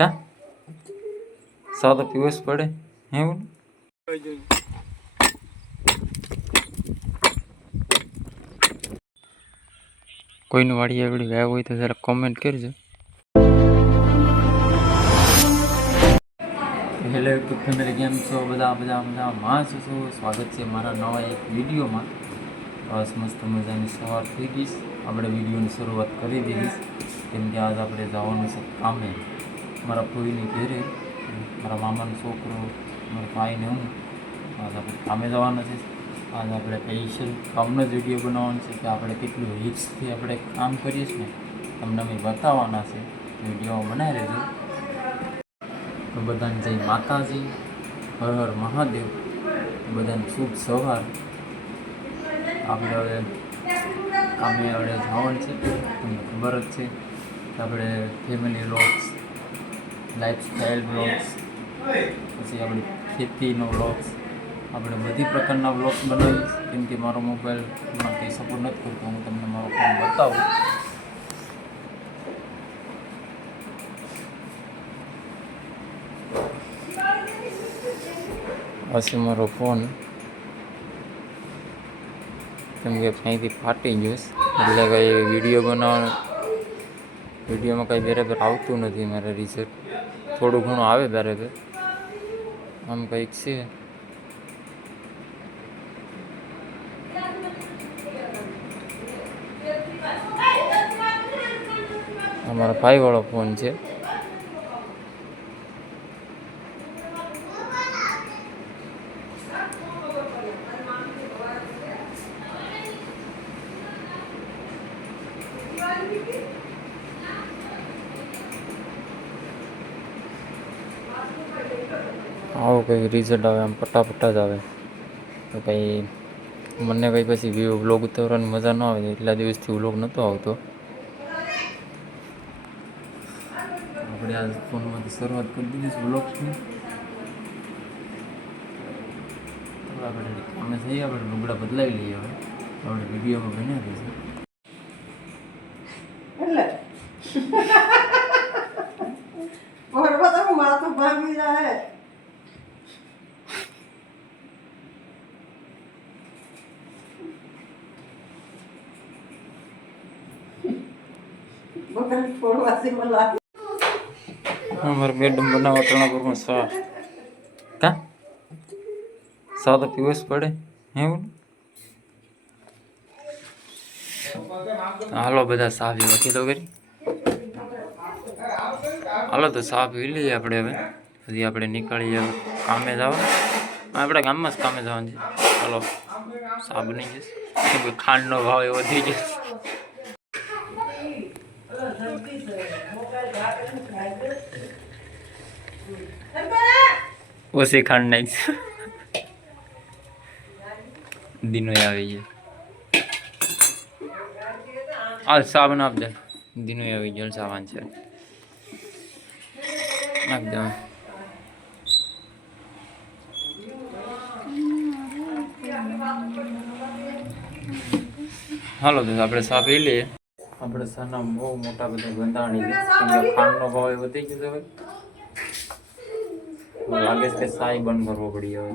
કા સા તો પીવસ પડે હે બોલ કોઈની વાડી આગળ ગયા હોય તો જરા કોમેન્ટ કરજો. હેલો યુટ્યુબ ફેમિલી, કેમ છો બધા માણસો છો? સ્વાગત છે મારા નવા એક વિડીયોમાં. બસ મસ્ત મજાની સવાર થઈ ગઈ. આપણે વિડીયોની શરૂઆત કરી દીધી કેમ કે આજ આપણે જવાનું છે કામે. મારા ફોઈની ઘેરે મારા મામાનો છોકરો, મારા ભાઈને હું આજ આપણે કામે જવાના છે. આજ આપણે સ્પેશિયલ કામનો જ વિડીયો બનાવવાનો છે કે આપણે કેટલું રિસ્કથી આપણે કામ કરીએ છીએ ને તમને અમે બતાવવાના છે. વિડીયો બનાવી રહેજો. તો બધાને જય માતાજી, હર હર મહાદેવ. બધાને શુભ સવાર. આપણે હવે કામે હવે જવાનું છે, તમને ખબર જ છે. આપણે ફેમિલી વ્લોગ્સ, લાઈફસ્ટાઈલ વ્લોગ્સ, પછી આપણે ખેતીનો વ્લોગ્સ, આપણે બધી પ્રકારના વ્લોગ્સ બનાવીશ. કેમ કે મારો મોબાઈલમાં કંઈ સપોર્ટ નથી કરતો. હું તમને મારો ફોન બતાવું. હશે મારો ફોન, કેમ કે અહીંથી ફાટી ગયો એટલે કંઈ વિડીયોમાં કંઈ બરાબર આવતું નથી. મારે રિઝલ્ટ થોડું ઘણું આવે બરાબર, આમ કંઈક છે. અમારા ભાઈવાળો ફોન છે. આવું કંઈ રિઝલ્ટ આવે, આમ પટાપટા જ આવે. તો કંઈ મને કંઈ પછી વ્લોગ ઉતારવાની મજા ન આવે. એટલા દિવસથી વ્લોગ નહોતો આવતો. આપણે આ ફોનમાંથી શરૂઆત કરી દીધી છે વ્લોગ્સની. તો આપણે કામે જઈએ, આપણે લુગડા બદલાવી લઈએ. હવે આપણે વિડીયોમાં બન્યા રહીશું. અમારે બેડરૂમ બનાવવા 3 ઘરમાં સા કા સા તો પીવસ પડે હે બોલ. હાલો બધા સા પીવા કીધો કરી. હાલો તો સા પી લઈએ આપણે. હવે પછી આપણે નીકળીએ કામે જવા. આપણે ગામમાં જ કામે જવાનું છે. હાલો સા બની જશે. કેમ કે ખાંડનો ભાવ એ વધી જશે. ઓછી ખાંડ નાખીશ. દિનો આવી ગયો. હાલ સા બનાવ દે. દિનો આવી ગયો. સાવાન છે નાખ દે. હાલો તો આપણે સા પી લઈએ. આપણે સાના બહુ મોટા બધા બંધાણી છે. ખાંડનો ભાવ એ વધી ગયો હવે. લાગે છે કે સાઈ બંધ કરવો પડી હવે.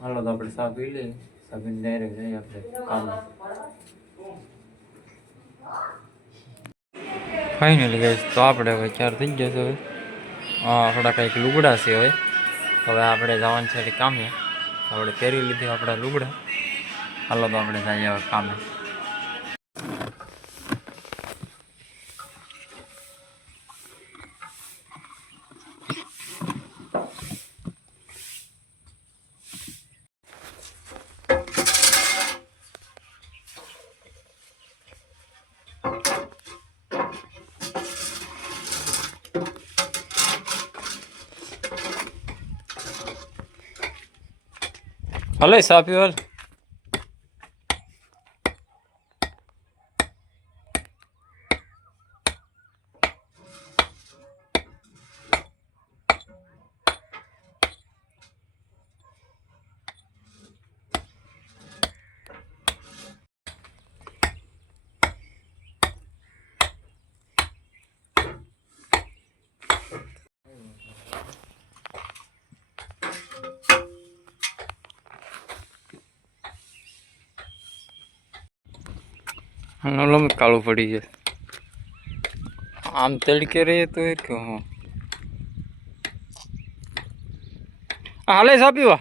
હાલો તો આપણે સા પી લઈએ. સા પીને ડાયરેક્ટ જઈએ આપણે કામ. ફાઇનલી ગાઈસ, તો આપણે હવે 4 થઈ જશે. હવે આપણા કંઈક લુગડા છે. હવે આપણે જવાનું છે કામે. આપણે પહેરી લીધી આપણા લુગડા. હાલો તો આપણે જઈએ હવે કામે. હલે સાપી હાલ. ઓલો કાળું પડી જાય આમ તડકે રહે તો એ કે હું હાલે સા પીવા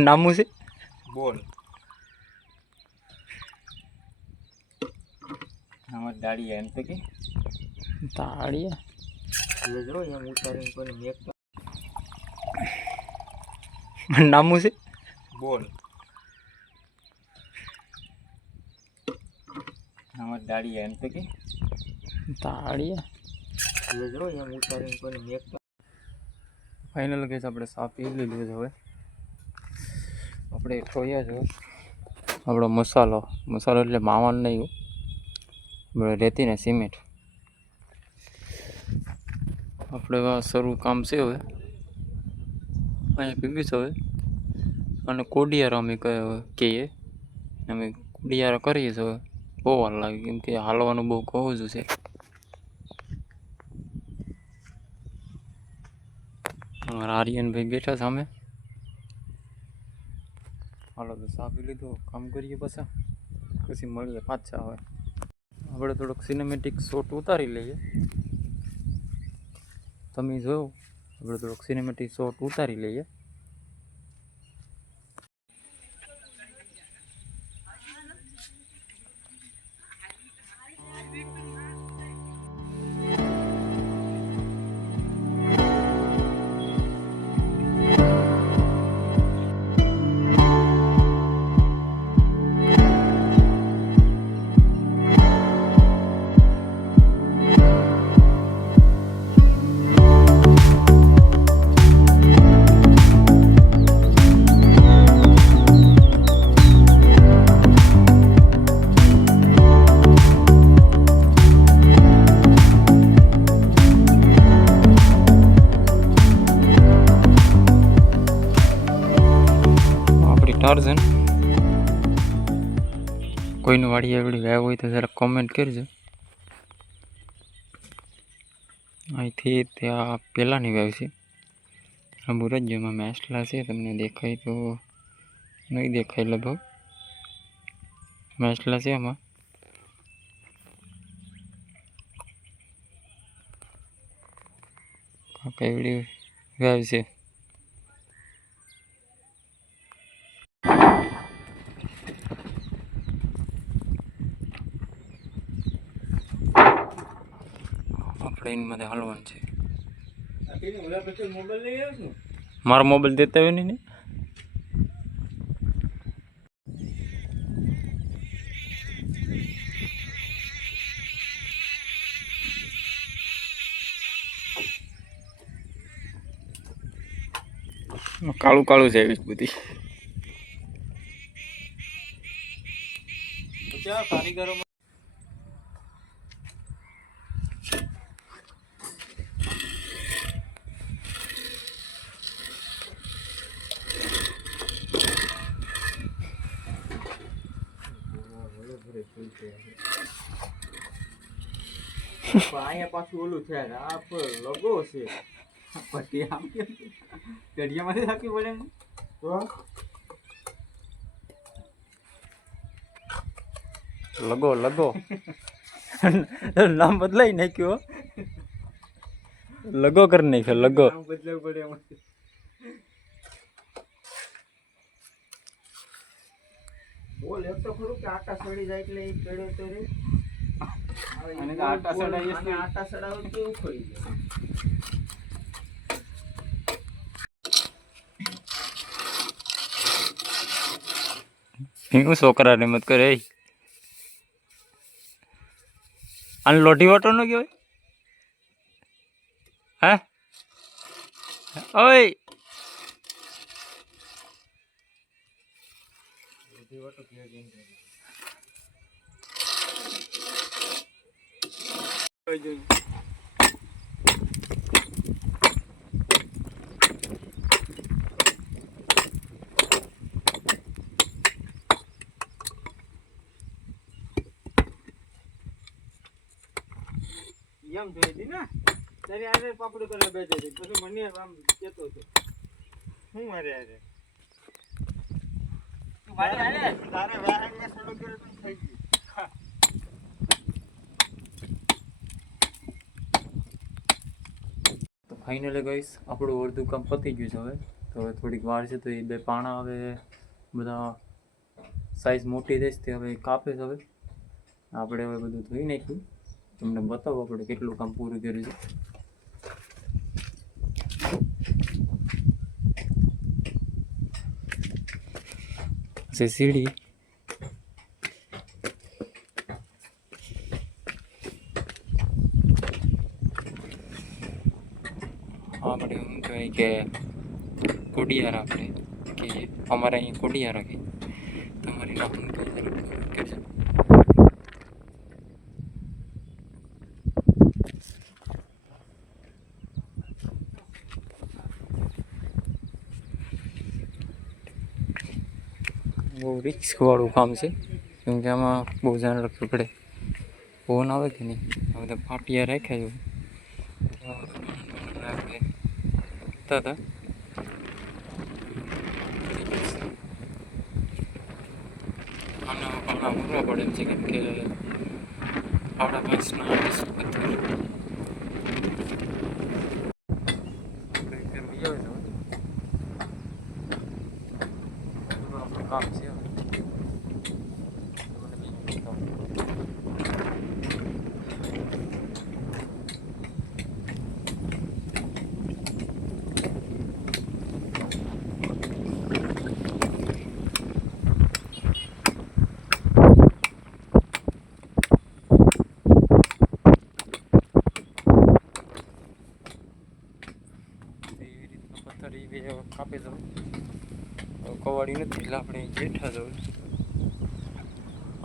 નામું છે બોલ আমার দাঁড়িয়ে এম থেকে দাঁড়িয়ে જો એમ ઉતારીને કોઈને મેક નામું છે બોલ আমার দাঁড়িয়ে એમ থেকে દાঁড়ીએ જો એમ ઉતારીને કોઈને મેક ફાઇનલ ગેસ આપણે સાફ પી લીધું છે હવે આપણે ઠોયા છે આપણો મસાલો એટલે માવાનું નહીં આપણે રેતી ને સિમેન્ટ આપણે શરૂ કામ છે હવે અહીંયા પીવી છે હવે અને કોડિયાર અમે કહીએ અમે કોડિયાર કરીએ છીએ હવે બહુ વાર લાગે કેમ કે હાલવાનું બહુ કહું જ છે અમારા આર્યનભાઈ બેઠા સામે હાલો તો સાપી લીધું કામ કરીએ પછી મળીએ પાછા હવે આપણે થોડોક સિનેમેટિક શોટ ઉતારી લઈએ તમે જોયો આપણે થોડોક સિનેમેટિક શોટ ઉતારી લઈએ ટાર્ઝન કોઈનું વાડી એવડી વાવ હોય તો જરા કોમેન્ટ કરજો અહીંથી ત્યાં પહેલાંની વાવ છે આ બુરજમાં મેસલા છે તમને દેખાય તો નહીં દેખાય લગભગ મેસલા છે આમાં એવડી વાવ છે ટ્રેનમાં હાલવાનું છે મારો મોબાઈલ દેતા હોય ને કાળું કાળું છે એવી બધી કારીગરો અહીંયા પાછું ઓલું છે આ લગો છે પછી આમ કેમ કડિયામાંથી થાકી પડે તો લગો નામ બદલાઈ નાખ્યો લગો કરી નાખ્યો લગો બદલાવું પડે એમાં બોલ એક તો ખરું કે આટા સડી જાય એટલે એ ચડ્યો તો રે અને આટા સડાય એટલે આટા સડાવ તો ઉખડી જાય હું છોકરાને મત કરે અને લોઢી વાટો નો કહેવાય હે ઓય લોઢી વાટો કહેવાય કેમ જોઈ હતી ને તારી આજે પાપડી કરવા બેઠી હતી પછી મને આમ કહેતો હતો હું મારે આજે તું મારી આલે તારે વાહનમાં સડો કરે તો થઈ ગયું તો ફાઇનલી ગઈશ આપણું અડધું કામ પતી ગયું છે હવે. તો હવે થોડીક વાર છે તો એ બે પાણા હવે બધા સાઈઝ મોટી થઈશ તે હવે કાપે છે. હવે આપણે હવે બધું ધોઈ નાખ્યું. તમને બતાવો આપણે કેટલું કામ પૂરું કર્યું છે. સીડી આપણે શું કહેવાય કે કોડિયાર આપણે કે અમારે અહીંયા કોડિયાર રાખે તમારી નામ શું કહેશે. બહુ રિસ્કવાળું કામ છે કેમ કે આમાં બહુ ધ્યાન રાખવું પડે. ફોન આવે કે નહીં હવે તો પાટિયા રાખ્યા છે હતા આના પાણા ભરવા પડે એમ છે કેમ કે 5:30 કામ છે. કાપી દઉં કવાડી નથી એટલે આપણે બેઠા જવું.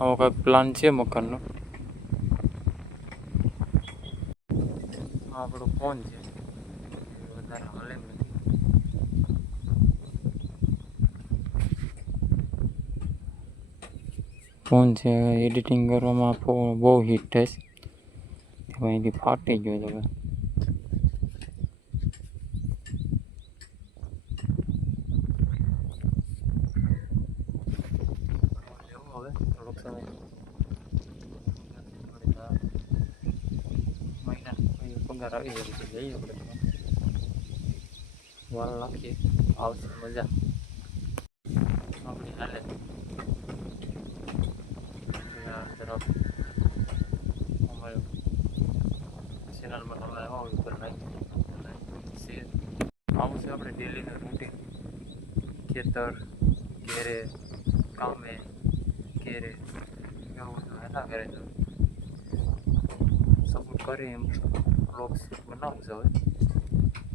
આવો કંઈક પ્લાન છે મકાનનો. આપણો ફોન છે વધારે હાલે એમ નથી. ફોન છે એડિટિંગ કરવામાં બહુ હિટ થાય છે અહીંથી ફાટી ગયો છે. હવે થોડોક સમય મહિના પગાર આવી જાય છે જઈએ આપણે વાળ નાખીએ આવશે મજા આપણી હાલે. તરફ અમારે ચેનલમાં તમે આવ્યા હોય ઉપર લાઈક શેર આવું છે આપણે ડેલીનું રૂટીન. ખેતર ઘેરે કામે ઘેરે એવું હેલા કરે છે. સપોર્ટ કરે એમ બ્લોગ્સ બનાવું છે હવે.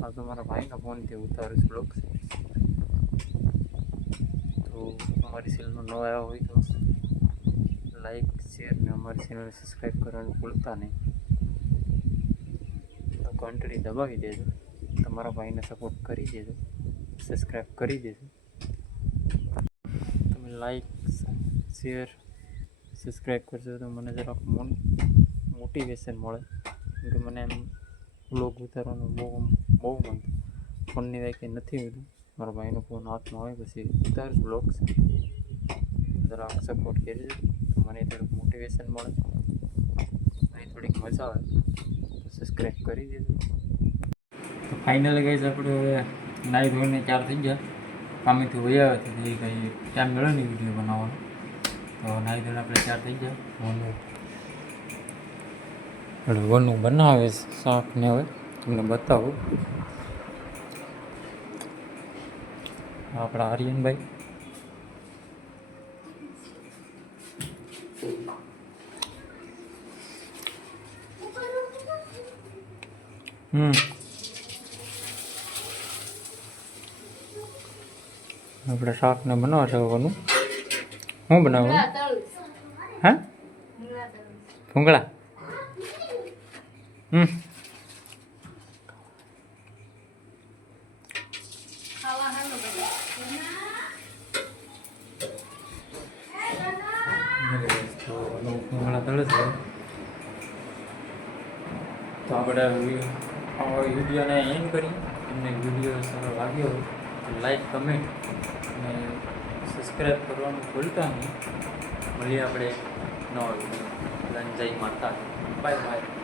આ તો મારા ભાઈના ફોનથી ઉતારું છું બ્લોગ્સ. તો અમારી ચેનલમાં નવા આવ્યા હોય તો લાઈક શેર ને અમારી ચેનલને સબસ્ક્રાઈબ કરવાનું ભૂલતા નહીં. તો ઘંટડી દબાવી દેજો. તમારા ભાઈને સપોર્ટ કરી દેજો, સબસ્ક્રાઈબ કરી દેજો. તમે લાઈક શેર સબસ્ક્રાઈબ કરજો તો મને જરાક મોટિવેશન મળે કેમ કે મને એમ બ્લોગ ઉતારવાનું બહુ મન ફોનની વાય કંઈ નથી હોતું. મારા ભાઈનો ફોન હાથમાં હોય પછી ઉતાર બ્લોગ્સ જરાક સપોર્ટ કરી દેજો તો મને થોડુંક મોટિવેશન મળે અને થોડીક મજા આવે તો સબસ્ક્રાઈબ કરી દેજો. તો ફાઇનલી ગઈ આપણે હવે નાહી ધોઈને 4 થઈ ગયા. કામેથી વહી આવ્યા હતી કંઈ ટાઈમ મળે નહીં વિડીયો બનાવવાનો. તો નાહી ધોઈને આપણે 4 થઈ ગયા. વનું બનાવે શાકને હવે તમને બતાવું. આપણા આર્યનભાઈ આપણે શાકને બનાવવા જવાનું. શું બનાવવાનું? હા ભૂંગળા. ભૂંગળા તળે છે તો તો આપણે વિડીયોને એન્ડ કરીએ. તમને વિડીયો સારો લાગ્યો હોય તો લાઈક, કમેન્ટ અને સબસ્ક્રાઈબ કરવાનું ભૂલતા નહીં. મળીએ આપણે નવા વિડીયો. જય માતા, બાય બાય.